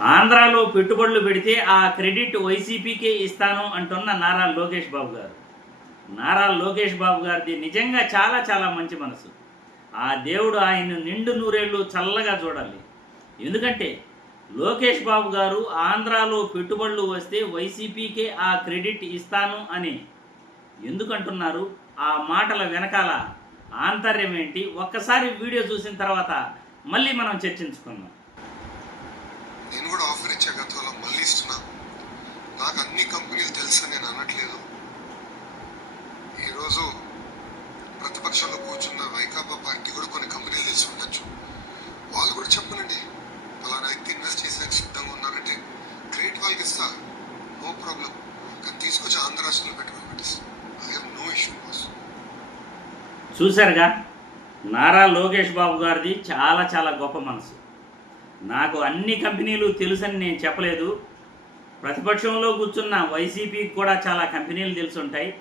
ఆంధ్రాలో పెట్టుబడులు పెడితే ఆ క్రెడిట్ వైసీపీకే ఇస్తాను అంటున్న నారా లోకేష్ బాబు గారు. నారా లోకేష్ బాబు గారిది నిజంగా చాలా చాలా మంచి మనసు. ఆ దేవుడు ఆయన నిండు నూరేళ్ళు చల్లగా చూడాలి. ఎందుకంటే లోకేష్ బాబు గారు ఆంధ్రాలో పెట్టుబడులు వస్తే వైసీపీకే ఆ క్రెడిట్ ఇస్తాను అని ఎందుకంటున్నారు? ఆ మాటల వెనకాల ఆంతర్యం ఏంటి? ఒక్కసారి వీడియో చూసిన తర్వాత మళ్ళీ మనం చర్చించుకుందాం. నేను కూడా ఆఫర్ ఇచ్చా గతంలో మళ్ళీ ఇస్తున్నా. నాకు అన్ని కంపెనీలు తెలుసు నేను అనట్లేదు. ఈరోజు ప్రతిపక్షంలో కూర్చున్న వైకాపా పార్టీ కూడా కొన్ని కంపెనీలు తెలిసి ఉండొచ్చు. వాళ్ళు కూడా చెప్పనండి పలానా వ్యక్తి ఇన్వెస్ట్ చేసేందుకు సిద్ధంగా ఉన్నారంటే క్రెడిట్ వాళ్ళకి ఇస్తా. No problem. కానీ తీసుకొచ్చి ఆంధ్ర రాష్ట్రంలో పెట్టుకోవాలి I have no issue boss. చూశారుగా? నారా లోకేష్ బాబు గారిది చాలా చాలా గొప్ప మనసు. నాకు అన్ని కంపెనీలు తెలుసని నేను చెప్పలేదు. ప్రతిపక్షంలో కూర్చున్న వైసీపీకి కూడా చాలా కంపెనీలు తెలిసి ఉంటాయి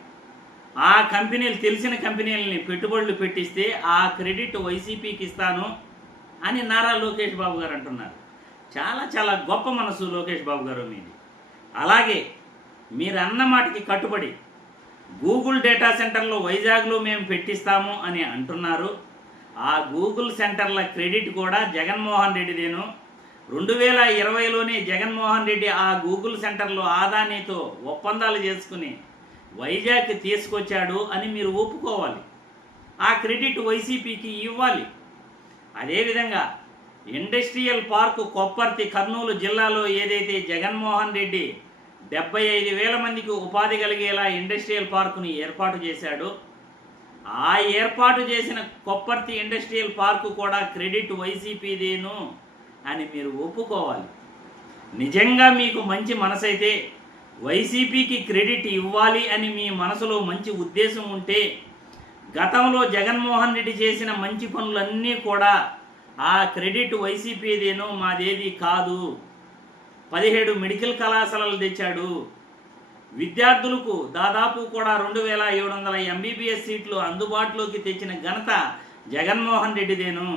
ఆ కంపెనీలు తెలిసిన కంపెనీలని పెట్టుబడులు పెట్టిస్తే ఆ క్రెడిట్ వైసీపీకి ఇస్తాను అని నారా లోకేష్ బాబు గారు అంటున్నారు. చాలా చాలా గొప్ప మనసు లోకేష్ బాబు గారు మీది. అలాగే మీరు అన్న మాటకి కట్టుబడి గూగుల్ డేటా సెంటర్లో వైజాగ్లో మేము పెట్టిస్తాము అని అంటున్నారు. ఆ గూగుల్ సెంటర్ల క్రెడిట్ కూడా జగన్మోహన్ రెడ్డిదేను. రెండు వేల ఇరవైలోనే జగన్మోహన్ రెడ్డి ఆ గూగుల్ సెంటర్లో ఆదానీతో ఒప్పందాలు చేసుకుని వైజాగ్ తీసుకొచ్చాడు అని మీరు ఒప్పుకోవాలి. ఆ క్రెడిట్ వైసీపీకి ఇవ్వాలి. అదేవిధంగా ఇండస్ట్రియల్ పార్కు కొప్పర్తి కర్నూలు జిల్లాలో ఏదైతే జగన్మోహన్ రెడ్డి డెబ్బై ఐదు వేల మందికి ఉపాధి కలిగేలా ఇండస్ట్రియల్ పార్కుని ఏర్పాటు చేశాడు ఆ ఏర్పాటు చేసిన కొప్పర్తి ఇండస్ట్రియల్ పార్కు కూడా క్రెడిట్ వైసీపీదేను అని మీరు ఒప్పుకోవాలి. నిజంగా మీకు మంచి మనసైతే వైసీపీకి క్రెడిట్ ఇవ్వాలి అని మీ మనసులో మంచి ఉద్దేశం ఉంటే గతంలో జగన్మోహన్ రెడ్డి చేసిన మంచి పనులన్నీ కూడా ఆ క్రెడిట్ వైసీపీదేనో మాదేది కాదు. పదిహేడు మెడికల్ కళాశాలలు తెచ్చాడు. విద్యార్థులకు దాదాపు కూడా రెండు వేల ఏడు వందల ఎంబీబీఎస్ సీట్లు అందుబాటులోకి తెచ్చిన ఘనత జగన్మోహన్ రెడ్డిదేను.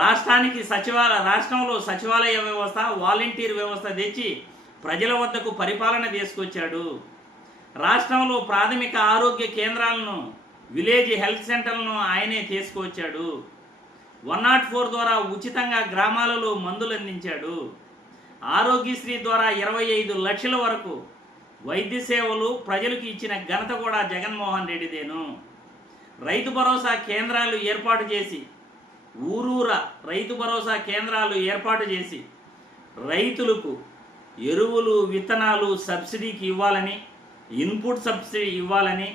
రాష్ట్రానికి సచివాలయ రాష్ట్రంలో సచివాలయ వ్యవస్థ వాలంటీర్ వ్యవస్థ తెచ్చి ప్రజల వద్దకు పరిపాలన తీసుకొచ్చాడు. రాష్ట్రంలో ప్రాథమిక ఆరోగ్య కేంద్రాలను విలేజ్ హెల్త్ సెంటర్లను ఆయనే తీసుకువచ్చాడు వన్ నాట్ ఫోర్ ద్వారా ఉచితంగా గ్రామాలలో మందులు అందించాడు ఆరోగ్యశ్రీ ద్వారా ఇరవై ఐదు లక్షల వరకు వైద్య సేవలు ప్రజలకు ఇచ్చిన ఘనత కూడా జగన్మోహన్ రెడ్డిదేను. రైతు భరోసా కేంద్రాలు ఏర్పాటు చేసి ఊరూర రైతు భరోసా కేంద్రాలు ఏర్పాటు చేసి రైతులకు ఎరువులు విత్తనాలు సబ్సిడీకి ఇవ్వాలని ఇన్పుట్ సబ్సిడీ ఇవ్వాలని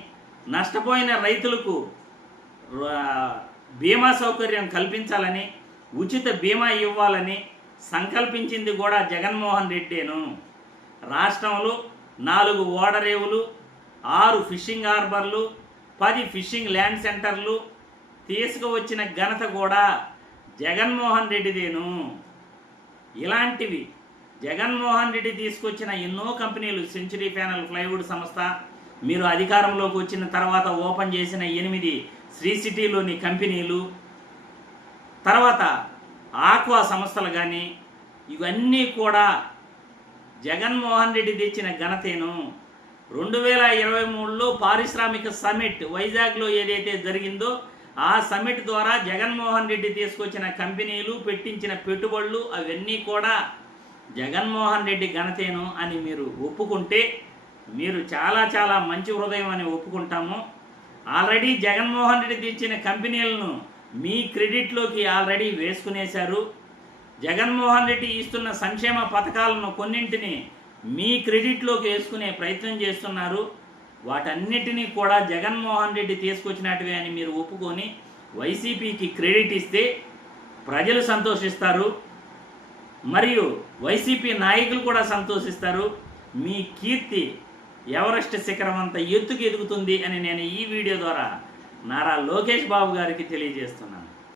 నష్టపోయిన రైతులకు బీమా సౌకర్యం కల్పించాలని ఉచిత బీమా ఇవ్వాలని సంకల్పించింది కూడా జగన్మోహన్ రెడ్డేను రాష్ట్రంలో నాలుగు ఓడరేవులు ఆరు ఫిషింగ్ హార్బర్లు పది ఫిషింగ్ ల్యాండ్ సెంటర్లు. తీసుకువచ్చిన ఘనత కూడా జగన్మోహన్ రెడ్డిదేను. ఇలాంటివి జగన్మోహన్ రెడ్డి తీసుకొచ్చిన ఎన్నో కంపెనీలు సెంచురీ ప్యానల్ ప్లైవుడ్ సంస్థ. మీరు అధికారంలోకి వచ్చిన తర్వాత ఓపెన్ చేసిన ఎనిమిది శ్రీ సిటీలోని కంపెనీలు. తర్వాత ఆక్వా సంస్థలు కానీ ఇవన్నీ కూడా జగన్మోహన్ రెడ్డి తెచ్చిన ఘనతేను. రెండు వేల ఇరవై మూడులో పారిశ్రామిక సమిట్ వైజాగ్లో ఏదైతే జరిగిందో ఆ సమిట్ ద్వారా జగన్మోహన్ రెడ్డి తీసుకొచ్చిన కంపెనీలు పెట్టించిన పెట్టుబడులు అవన్నీ కూడా జగన్మోహన్ రెడ్డి ఘనతేను అని మీరు ఒప్పుకుంటే మీరు చాలా చాలా మంచి హృదయం అని ఒప్పుకుంటాము. ఆల్రెడీ జగన్మోహన్ రెడ్డి తెచ్చిన కంపెనీలను మీ క్రెడిట్లోకి ఆల్రెడీ వేసుకునేశారు. జగన్మోహన్ రెడ్డి ఇస్తున్న సంక్షేమ పథకాలను కొన్నింటిని మీ క్రెడిట్లోకి వేసుకునే ప్రయత్నం చేస్తున్నారు. వాటన్నిటినీ కూడా జగన్మోహన్ రెడ్డి తీసుకొచ్చినట్టువే అని మీరు ఒప్పుకొని వైసీపీకి క్రెడిట్ ఇస్తే ప్రజలు సంతోషిస్తారు. మరియు వైసీపీ నాయకులు కూడా సంతోషిస్తారు. మీ కీర్తి ఎవరెస్ట్ శిఖరం అంత ఎత్తుకు ఎదుగుతుంది అని నేను ఈ వీడియో ద్వారా నారా లోకేష్ బాబు గారికి తెలియజేస్తున్నాను.